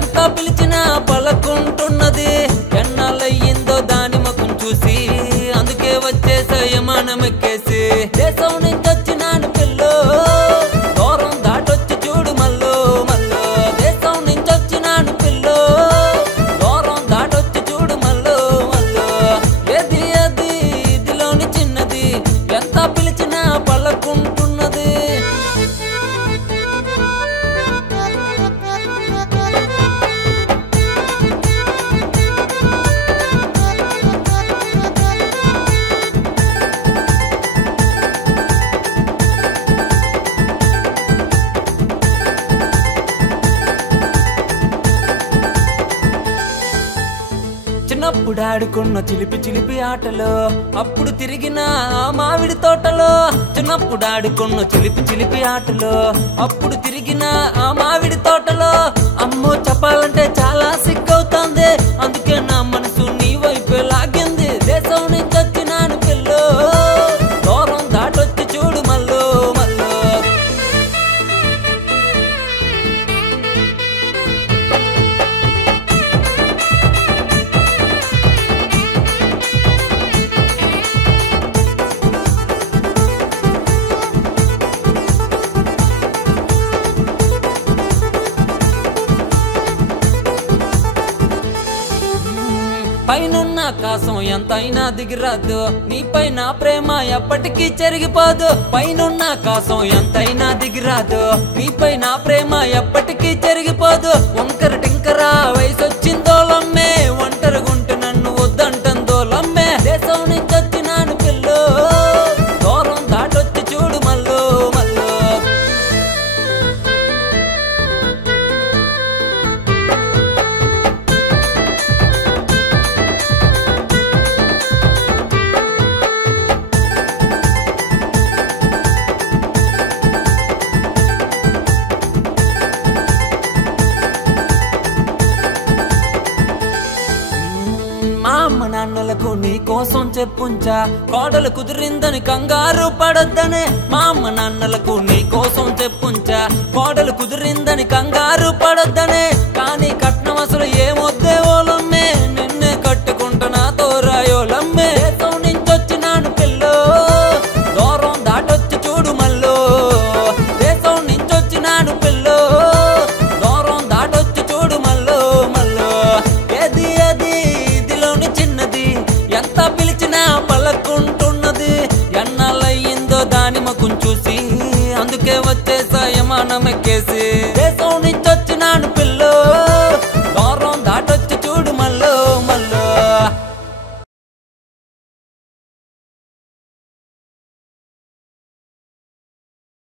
ఎంత పిలిచినా పలకుంటున్నది ఎన్నాళ్ళయ్యిందో దాని ముఖం చూసి అందుకే వచ్చేసా విమానం ఎక్కేసి దేశం నుంచి వచ్చినాను పిల్లో దూరం దాటొచ్చి చూడు మల్లో మల్లో దేశం నుంచి వచ్చినాను పిల్లో దూరం దాటొచ్చి చూడు మల్లో మల్లో ఏది అది ఇదిలోని చిన్నది ఎంత పిలిచినా పలకుంటున్నది చిన్నప్పుడు ఆడుకున్న చిలిపి చిలిపి ఆటలో అప్పుడు తిరిగిన ఆ మామిడి తోటలో చిన్నప్పుడు ఆడుకున్న చిలిపి చిలిపి ఆటలో అప్పుడు తిరిగిన ఆ మామిడి తోటలో అమ్మో చెప్పాలంటే చాలా సిగ్గవుతోంది అందుకే నా మనసు నీ వైపే లాగింది దేశం నుంచి వచ్చినాను పిల్లో దూరం దాటొచ్చి చూడు మల్లో మల్లో పైనున్న ఆకాశం ఎంతైనా దిగిరాదు నీపై నా ప్రేమ ఎప్పటికీ చెరిగిపోదు పైనున్న ఆకాశం ఎంతైనా దిగిరాదు నీపై నా ప్రేమ ఎప్పటికీ చెరిగిపోదు వంకర టింకరా వయసొచ్చిందోలమ్మే ఒంటరిగుంటూ నన్ను వద్దంటుందోలమ్మే దేశం నుంచి వచ్చినాను పిల్లో దూరం దాటొచ్చి చూడు మల్లో మల్లో మా అమ్మ నాన్నలకు నీ కోసం చెప్పుంచా కోడలు కుదిరిందని కంగారు పడొద్దనే మా అమ్మ నాన్నలకు నీ కోసం చెప్పుంచా కోడలు కుదిరిందని కంగారు పడొద్దనే కానీ కట్నం అసలు ఏమొద్దే ఓలమ్మే నిన్నే కట్టుకుంటున్నా తోరాయోలమ్మే దేశం నుంచి వచ్చినాను పిల్లో దూరం దాటొచ్చి చూడు మల్లో దేశం నుంచి వచ్చినాను పిల్లో దూరం దాటొచ్చి చూడు మల్లో మల్లో ఏది అది చిన్నది ఎంత పిలిచినా పలకుంటున్నది ఎన్నాళ్ళయ్యిందో దాని ముఖం చూసి అందుకే వచ్చేసా విమానం ఎక్కేసి